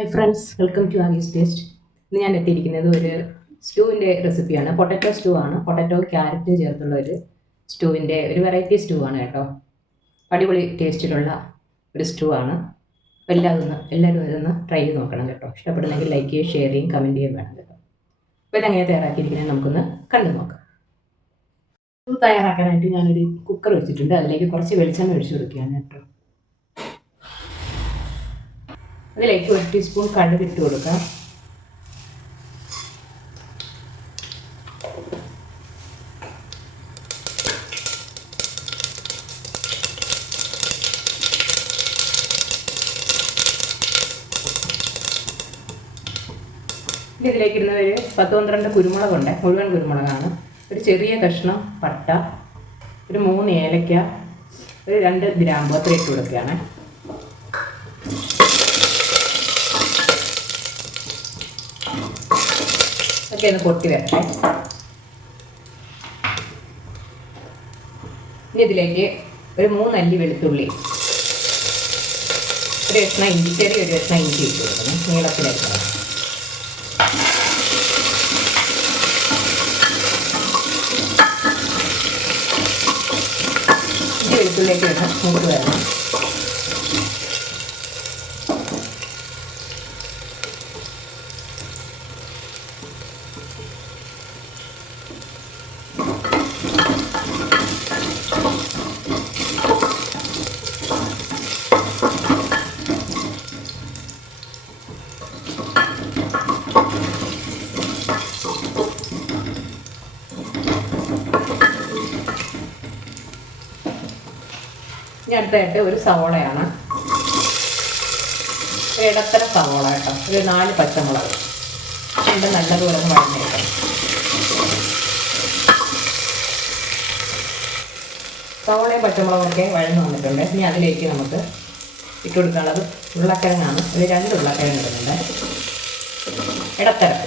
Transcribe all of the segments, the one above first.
Hi friends, welcome to ആഗീസ് taste. ഇന്ന് ഞാൻ എത്തിയിരിക്കുന്നത് ഒരു സ്റ്റൂവിൻ്റെ റെസിപ്പിയാണ്. പൊട്ടറ്റോ സ്റ്റൂ ആണ്. പൊട്ടറ്റോ ക്യാരറ്റും ചേർത്തുള്ള ഒരു സ്റ്റൂവിൻ്റെ ഒരു വെറൈറ്റി സ്റ്റൂ ആണ് കേട്ടോ. അടിപൊളി ടേസ്റ്റിലുള്ള ഒരു സ്റ്റൂ ആണ്. അപ്പോൾ എല്ലാവരും ഇതൊന്ന് ട്രൈ ചെയ്ത് നോക്കണം കേട്ടോ. ഇഷ്ടപ്പെടുന്നെങ്കിൽ ലൈക്ക് ചെയ്യുകയും ഷെയർ ചെയ്യുകയും കമൻറ്റ് ചെയ്യുകയും വേണം കേട്ടോ. അപ്പോൾ ഇതെങ്ങനെ തയ്യാറാക്കിയിരിക്കുന്നത് നമുക്കൊന്ന് കണ്ടു നോക്കാം. സ്റ്റൂ തയ്യാറാക്കാനായിട്ട് ഞാനൊരു കുക്കർ വെച്ചിട്ടുണ്ട്. അതിലേക്ക് കുറച്ച് വെളിച്ചെണ്ണ ഒഴിച്ചു കൊടുക്കുകയാണ് കേട്ടോ. അതിലേക്ക് 1 ടീസ്പൂൺ കടുക് ഇട്ട് കൊടുക്കാം. ഇതിലേക്ക് ഇടുന്ന ഒരു 10-12 കുരുമുളകുണ്ട്. മുഴുവൻ കുരുമുളകാണ്. ഒരു ചെറിയ കഷ്ണം പട്ട, ഒരു 3 ഏലക്ക, ഒരു 2 ഗ്രാമ്പു അത്ര ഇട്ട് കൊടുക്കുകയാണ്. ഒക്കെ ഒന്ന് പൊട്ടി വരട്ടെ. ഇനി ഇതിലേക്ക് ഒരു 3 അല്ലി വെളുത്തുള്ളി, ഒരു കഷ്ണം ഇഞ്ചി, ചെറിയൊരു കഷ്ണം ഇഞ്ചി ഇട്ട് കൊടുക്കണം. നീളത്തിലെടുക്കണം. ഇഞ്ചി വെളുത്തുള്ളിലേക്ക് വേണം മൂത്ത് വരണം. ഇനി അടുത്തായിട്ട് ഒരു സവോളയാണ്. ഒരു ഇടത്തരം സവോള കേട്ടോ. ഒരു 4 പച്ചമുളക് രണ്ട് നല്ലതുപോലെ വഴഞ്ഞേക്കാം. സവോളയും പച്ചമുളകൊക്കെ വഴന്ന് വന്നിട്ടുണ്ട്. ഇനി അതിലേക്ക് നമുക്ക് ഇട്ട് കൊടുക്കാനുള്ളത് ഉരുളക്കിഴങ്ങാണ്. ഒരു 2 ഉരുളക്കിഴങ്ങ് ഇടുന്നുണ്ട്. ഇടത്തരം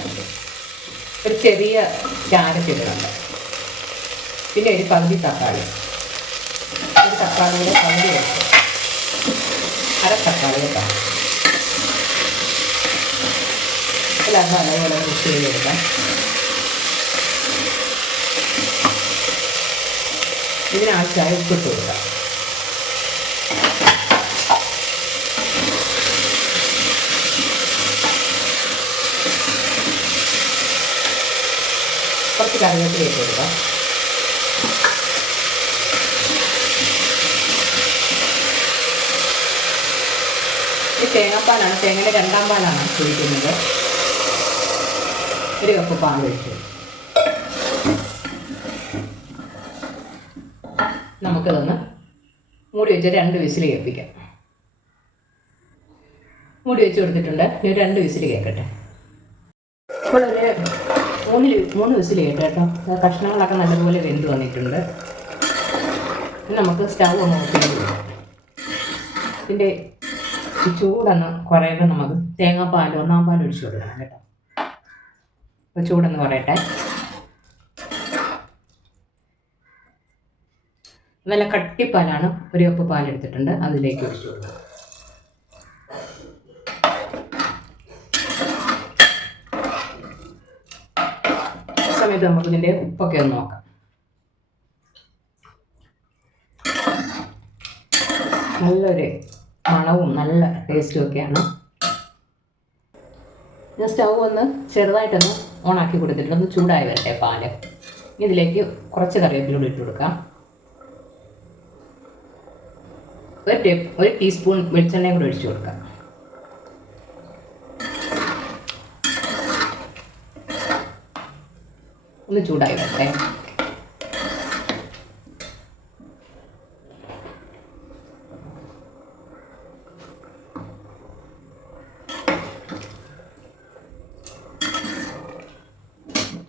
ഒരു ചെറിയ ക്യാരറ്റ് ഇടുന്നുണ്ട്. പിന്നെ ഒരു പകുതി തക്കാളി, ഒരു തക്കാളിയുടെ പകുതി എടുക്കും. അര തക്കാളി കേട്ടോ. എല്ലാം നല്ലപോലെ മിക്സ് ചെയ്തെടുക്കാം. ഇതിനാവശ്യമായ ഉപ്പിട്ട് കൊടുക്കാം. കുറച്ച് കറിവേപ്പില ഇട്ട് കൊടുക്കാം. തേങ്ങാപ്പാലാണ്. തേങ്ങയുടെ 2ാം പാലാണ് ഒഴിക്കുന്നത്. 1 കപ്പ് പാൽ ഒഴിച്ചു. നമുക്കതൊന്ന് മൂടി വെച്ച് 2 വിസിൽ കേൾപ്പിക്കാം. മൂടി വെച്ച് കൊടുത്തിട്ടുണ്ട്. ഒരു 2 വിസിൽ കേൾക്കട്ടെ. ഇപ്പോൾ ഒരു 3 വിസിൽ കേട്ടോ. കഷ്ണങ്ങളൊക്കെ നല്ലപോലെ വെന്ത് വന്നിട്ടുണ്ട്. നമുക്ക് സ്റ്റൗ ഒന്ന് ഓഫ് ചെയ്ത് കൊടുക്കാം. ഇതിൻ്റെ ഈ ചൂടൊന്ന് കുറയുമ്പോൾ നമുക്ക് തേങ്ങാപ്പാൽ 1ാം പാൽ ഒഴിച്ചു കൊടുക്കണം കേട്ടോ. അപ്പോൾ ചൂടൊന്ന് കുറയട്ടെ. നല്ല കട്ടിപ്പാലാണ്. 1 കപ്പ് പാലെടുത്തിട്ടുണ്ട്. അതിലേക്ക് ഒഴിച്ചു കൊടുക്കണം. ഈ സമയത്ത് നമുക്ക് ഇതിൻ്റെ ഉപ്പൊക്കെ ഒന്ന് നോക്കാം. നല്ലൊരു മണവും നല്ല ടേസ്റ്റും ഒക്കെയാണ്. ഞാൻ സ്റ്റൗ ഒന്ന് ചെറുതായിട്ടൊന്ന് ഓണാക്കി കൊടുത്തിട്ടുണ്ട്. ഒന്ന് ചൂടായി വരട്ടെ പാല്. ഇതിലേക്ക് കുറച്ച് കറിവേപ്പില ഇട്ട് കൊടുക്കാം. 1 ടീസ്പൂൺ വെളിച്ചെണ്ണയും കൂടെ ഒഴിച്ചു കൊടുക്കാം. ഒന്ന് ചൂടായി വരട്ടെ.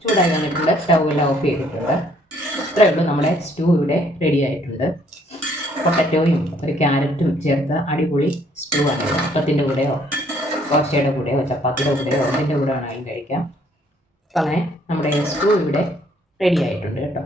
ചൂടായി വന്നിട്ടുണ്ട്. സ്റ്റൗ എല്ലാം ഓഫ് ചെയ്തിട്ടുണ്ട്. ഇത്രയേ ഉള്ളൂ. നമ്മുടെ സ്റ്റൂ ഇവിടെ റെഡി ആയിട്ടുണ്ട്. പൊട്ടറ്റോയും ഒരു ക്യാരറ്റും ചേർത്ത അടിപൊളി സ്റ്റൂ ആണ്. അപ്പത്തിൻ്റെ കൂടെയോ ദോശയുടെ കൂടെയോ ചപ്പാത്തിയുടെ കൂടെയോ അതിൻ്റെ കൂടെ വേണമെങ്കിലും കഴിക്കാം. അപ്പം അങ്ങനെ നമ്മുടെ സ്റ്റൂ ഇവിടെ റെഡി ആയിട്ടുണ്ട് കേട്ടോ.